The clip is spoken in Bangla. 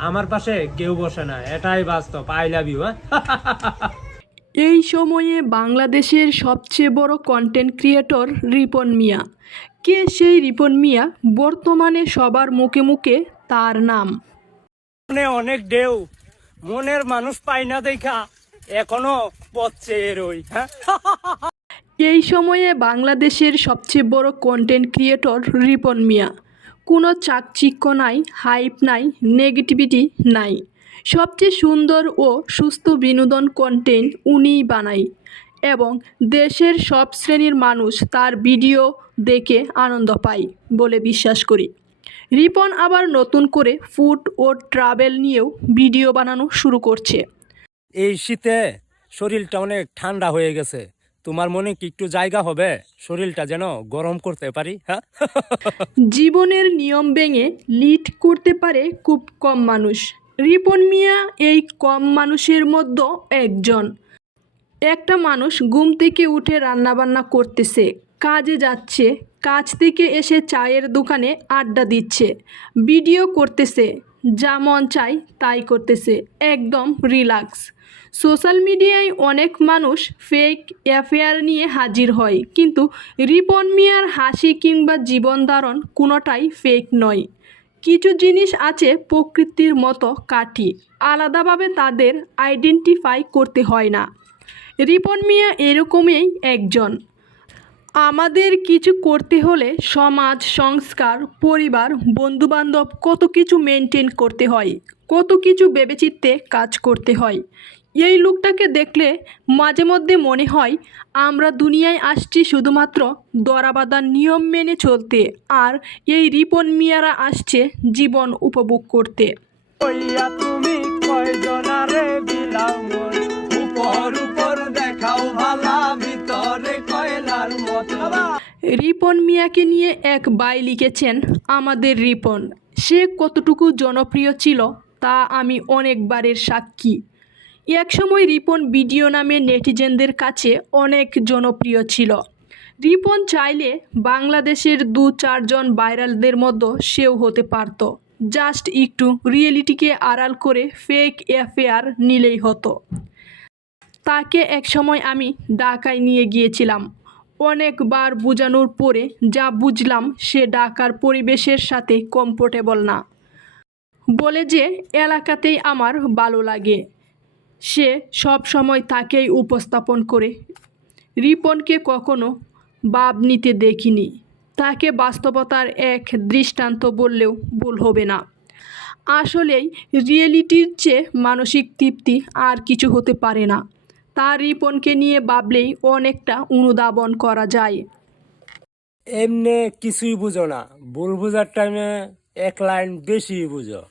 আমার পাশে কেউ বসে না এটাই বাস্তব আই লাভ ইউ এই সময়ে বাংলাদেশের সবচেয়ে বড় কন্টেন্ট ক্রিয়েটর রিপন মিয়া। কে সেই রিপন মিয়া? বর্তমানে সবার মুখে মুখে তার নাম। মনে অনেক ঢেউ মনের মানুষ পাই না দেখা এখনও পথ চেয়ে রই হ্যাঁ? এই সময়ে বাংলাদেশের সবচেয়ে বড় কন্টেন্ট ক্রিয়েটর রিপন মিয়া। কোনো চাকচিক্য নাই হাইপ নাই নেগেটিভিটি নাই। সবচেয়ে সুন্দর ও সুস্থ বিনোদন কন্টেন্ট উনিই বানায় এবং দেশের সব শ্রেণির মানুষ তার ভিডিও দেখে আনন্দ পায় বলে বিশ্বাস করি। রিপন আবার নতুন করে ফুড ও ট্রাভেল নিয়েও ভিডিও বানানো শুরু করছে। এই শীতে শরীরটা অনেক ঠান্ডা হয়ে গেছে। তোমার মনে কি একটু জায়গা হবে? শরীরটা যেন গরম করতে পারি হ্যাঁ? জীবনের নিয়ম ভেঙে লিড করতে পারে খুব কম মানুষ। রিপন মিয়া এই কম মানুষের মধ্যে একজন। একটা মানুষ ঘুম থেকে উঠে রান্নাবান্না করতেছে, কাজে যাচ্ছে, কাজ থেকে এসে চায়ের দোকানে আড্ডা দিচ্ছে, ভিডিও করতেছে যা মন চাই তাই করতেছে, একদম রিল্যাক্স সোশ্যাল মিডিয়ায় অনেক মানুষ ফেক অ্যাফেয়ার নিয়ে হাজির হয়, কিন্তু রিপন মিয়ার হাসি কিংবা জীবন ধারণ কোনোটাই ফেক নয়। কিছু জিনিস আছে প্রকৃতির মতো কাঠি, আলাদাভাবে তাদের আইডেন্টিফাই করতে হয় না। রিপন মিয়া এরকমই একজন। আমাদের কিছু করতে হলে সমাজ, সংস্কার, পরিবার, বন্ধুবান্ধব কত কিছু মেনটেন করতে হয়, কত কিছু ভেবেচিত্তে কাজ করতে হয়। এই লোকটাকে দেখলে মাঝে মধ্যে মনে হয় আমরা দুনিয়ায় আসছি শুধুমাত্র দরাবাদার নিয়ম মেনে চলতে আর এই রিপন মিয়ারা আসছে জীবন উপভোগ করতে। তুমি রিপন মিয়াকে নিয়ে এক বাই লিখেছেন, আমাদের রিপন, সে কতটুকু জনপ্রিয় ছিল তা আমি অনেকবারের সাক্ষী। একসময় রিপন ভিডিও নামে নেটিজেনদের কাছে অনেক জনপ্রিয় ছিল। রিপন চাইলে বাংলাদেশের দু চারজন ভাইরালদের মতো সেও হতে পারত। জাস্ট একটু রিয়েলিটিকে আড়াল করে ফেক অ্যাফেয়ার নিলেই হতো। তাকে একসময় আমি ঢাকায় নিয়ে গিয়েছিলাম। অনেকবার বোঝানোর পরে যা বুঝলাম সে ঢাকার পরিবেশের সাথে কমফোর্টেবল না। বলে যে এলাকাতেই আমার ভালো লাগে। সে সব সময় তাকেই উপস্থাপন করে। রিপনকে কখনো ভাব নিতে দেখিনি। তাকে বাস্তবতার এক দৃষ্টান্ত বললেও ভুল হবে না। আসলেই রিয়েলিটির চেয়ে মানসিক তৃপ্তি আর কিছু হতে পারে না। তার রিপনকে নিয়ে ভাবলেই অনেকটা অনুধাবন করা যায়। এমনি কিছুই বুঝো না। ভুল বুঝার টাইমে এক লাইন বেশি বুঝো।